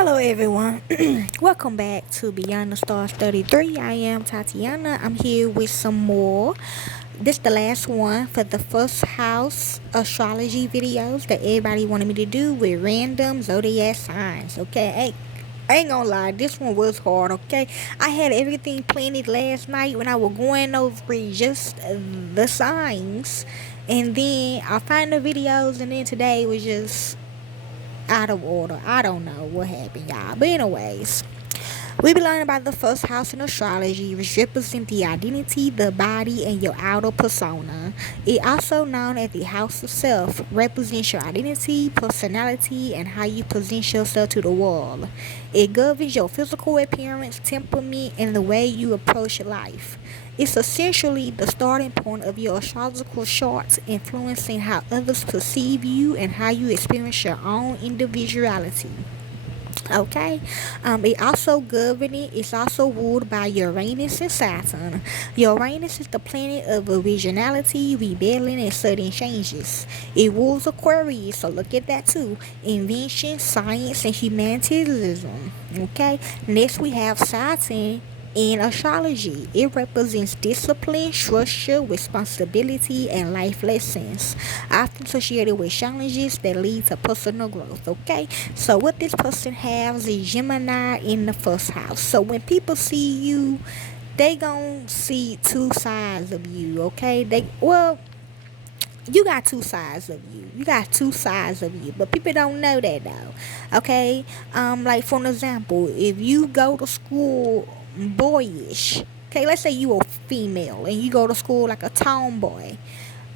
Hello, everyone. Welcome back to Beyond the Stars 33. I am Tatiana. I'm here with some more. This the last one for the first house astrology videos that everybody wanted me to do with random zodiac signs. Okay, I ain't gonna lie, this one was hard. Okay, I had everything planned last night when I was going over just the signs, and then I find the videos, and then today was just out of order. I don't know what happened, y'all. But anyways, we be learning about the first house in astrology, which represents the identity, the body, and your outer persona. It also known as the house of self, represents your identity, personality, and how you present yourself to the world. It governs your physical appearance, temperament, and the way you approach life. It's essentially the starting point of your astrological charts, influencing how others perceive you and how you experience your own individuality. Okay, it also governing. It's also ruled by Uranus and Saturn. Uranus is the planet of originality, rebellion, and sudden changes. It rules Aquarius, so look at that too. Invention, science, and humanitarianism. Okay, next we have Saturn. In astrology, it represents discipline, structure, responsibility, and life lessons, often associated with challenges that lead to personal growth. Okay, so what this person has is Gemini in the first house. So when people see you, they gonna see two sides of you. Okay, you got two sides of you. You got two sides of you, but people don't know that though. Okay, like for an example, if you go to school boyish, okay, let's say you a female and you go to school like a tomboy,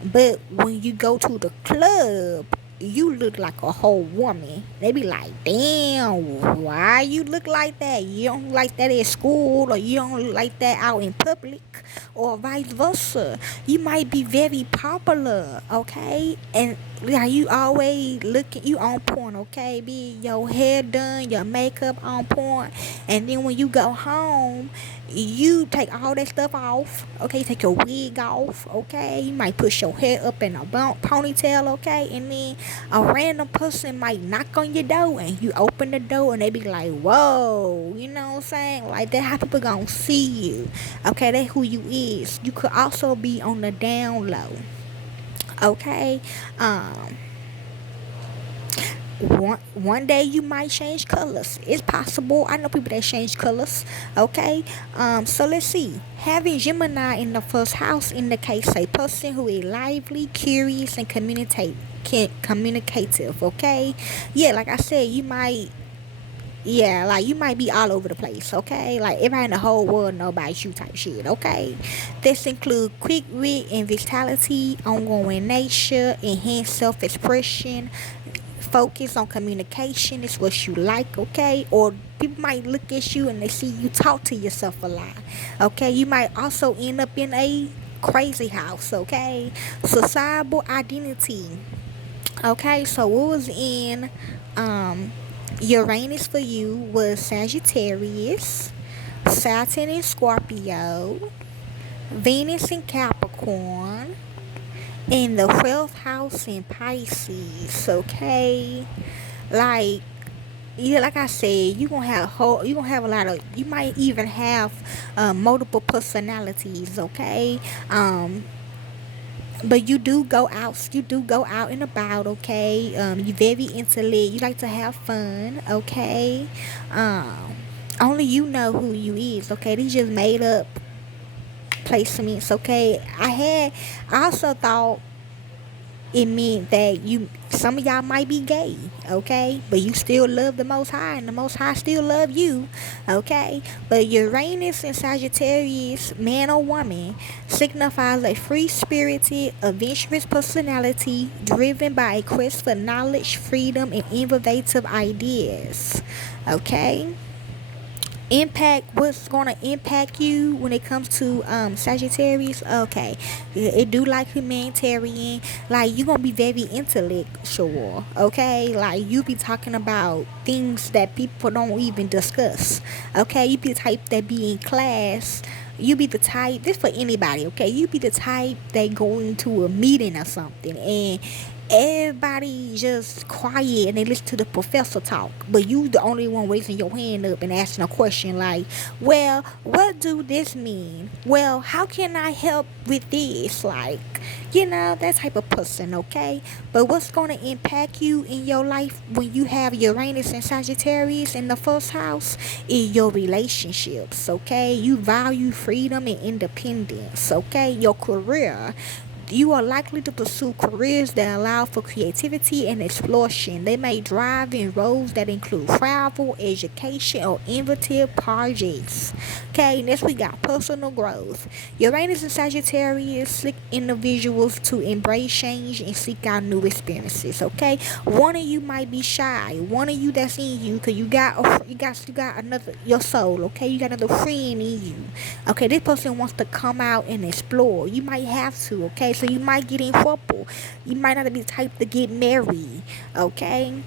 but when you go to the club, you look like a whole woman. They be like, damn, why you look like that? You don't look like that at school, or you don't look like that out in public, or vice versa. You might be very popular, okay? And yeah, you always looking, you on point, okay? Be your hair done, your makeup on point, and then when you go home, you take all that stuff off, okay? You take your wig off, okay? You might push your hair up in a ponytail, okay? And then a random person might knock on your door, and you open the door, and they be like, whoa, you know what I'm saying? Like, that how people gonna see you, okay? That who you is. You could also be on the down low, okay? um one day you might change colors. It's possible. I know people that change colors. Okay. So let's see. Having Gemini in the first house indicates a person who is lively, curious, and communicative. Okay. Yeah, like I said, you might. Yeah, like you might be all over the place, okay? Like everybody in the whole world know about you type shit, okay? This include quick wit and vitality, ongoing nature, enhanced self-expression, focus on communication is what you like, okay? Or people might look at you and they see you talk to yourself a lot, okay? You might also end up in a crazy house, okay? Societal identity, okay? So what was in Uranus for you was Sagittarius, Saturn in Scorpio, Venus in Capricorn, in the 12th house in Pisces, okay? Like, yeah, like I said, you gonna have a lot of, you might even have multiple personalities, okay? But you do go out and about, okay? You very intellect, you like to have fun, okay? Only you know who you is, okay? These just made up placements, okay? I also thought it meant that some of y'all might be gay, okay? But you still love the Most High, and the Most High still love you, okay? But Uranus and Sagittarius, man or woman, signifies a free-spirited, adventurous personality driven by a quest for knowledge, freedom, and innovative ideas, okay? What's going to impact you when it comes to Sagittarius, okay? It do like humanitarian, like you gonna be very intellectual, okay? Like you be talking about things that people don't even discuss, okay? You be the type that be in class, you be the type, this for anybody, okay? You be the type that go into a meeting or something, and everybody just quiet and they listen to the professor talk, but you the only one raising your hand up and asking a question like, well, what do this mean? Well, how can I help with this? Like, that type of person, okay? But what's going to impact you in your life when you have Uranus and Sagittarius in the first house is your relationships, okay? You value freedom and independence, okay? Your career, you are likely to pursue careers that allow for creativity and exploration. They may drive in roles that include travel, education, or innovative projects. Okay, next we got personal growth. Uranus and Sagittarius seek individuals to embrace change and seek out new experiences. Okay, one of you might be shy. One of you that's in you, cause you got another your soul. Okay, you got another friend in you. Okay, this person wants to come out and explore. You might have to. Okay, so you might get in trouble. You might not be the type to get married. Okay.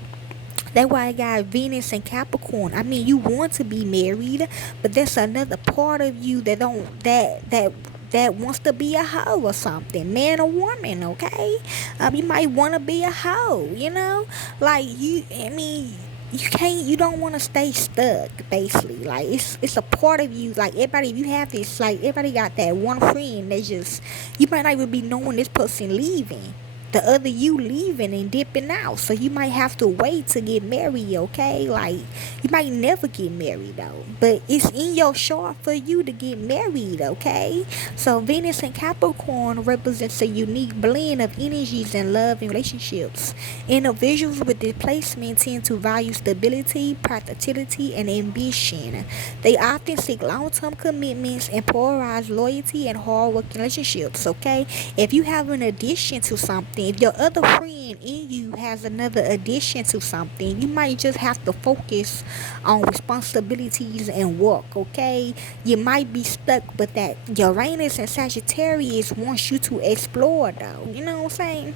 That's why I got Venus and Capricorn. I mean, you want to be married, but there's another part of you that don't that wants to be a hoe or something, man or woman. Okay, you might want to be a hoe. Like you. I mean, you don't want to stay stuck, basically. Like it's a part of you. Like everybody, if you have this, like everybody got that one friend that just, you might not even be knowing this person leaving, the other you leaving and dipping out. So you might have to wait to get married, okay? Like you might never get married though, but it's in your chart for you to get married, okay? So Venus and Capricorn represents a unique blend of energies in love and relationships. Individuals with this placement tend to value stability, practicality, and ambition. They often seek long-term commitments and prioritize loyalty and hard-working relationships, okay? If you have an addition to something, if your other friend in you has another addition to something, you might just have to focus on responsibilities and work, okay? You might be stuck, but that Uranus and Sagittarius wants you to explore, though. You know what I'm saying?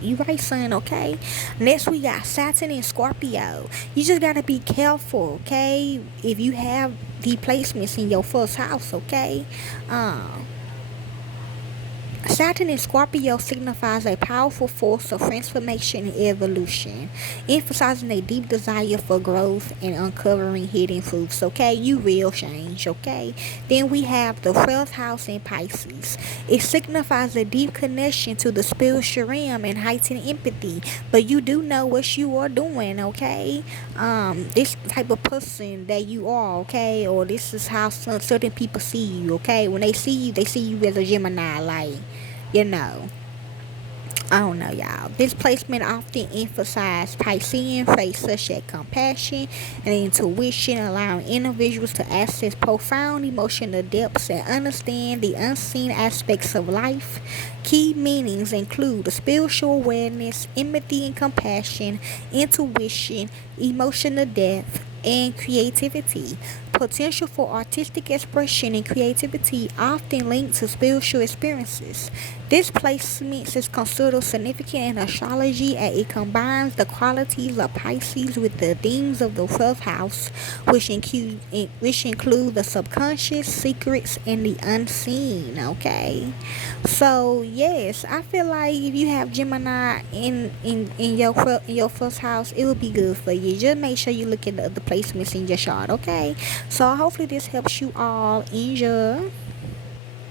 You right, son, okay? Next, we got Saturn and Scorpio. You just gotta be careful, okay? If you have the placements in your first house, okay? Saturn in Scorpio signifies a powerful force of transformation and evolution, emphasizing a deep desire for growth and uncovering hidden truths, okay? You will change, okay? Then we have the 12th house in Pisces. It signifies a deep connection to the spiritual realm and heightened empathy, but you do know what you are doing, okay? This type of person that you are, okay? Or this is how certain people see you, okay? When they see you as a Gemini, like, you know, I don't know, y'all. This placement often emphasizes Piscean traits such as compassion and intuition, allowing individuals to access profound emotional depths and understand the unseen aspects of life. Key meanings include the spiritual awareness, empathy and compassion, intuition, emotional depth, and creativity. Potential for artistic expression and creativity often linked to spiritual experiences. This placement is considered significant in astrology as it combines the qualities of Pisces with the themes of the 12th house, which include the subconscious, secrets, and the unseen. Okay, so yes, I feel like if you have Gemini in your first house, it will be good for you. Just make sure you look at the other placements in your chart. Okay, so hopefully this helps you all. Enjoy.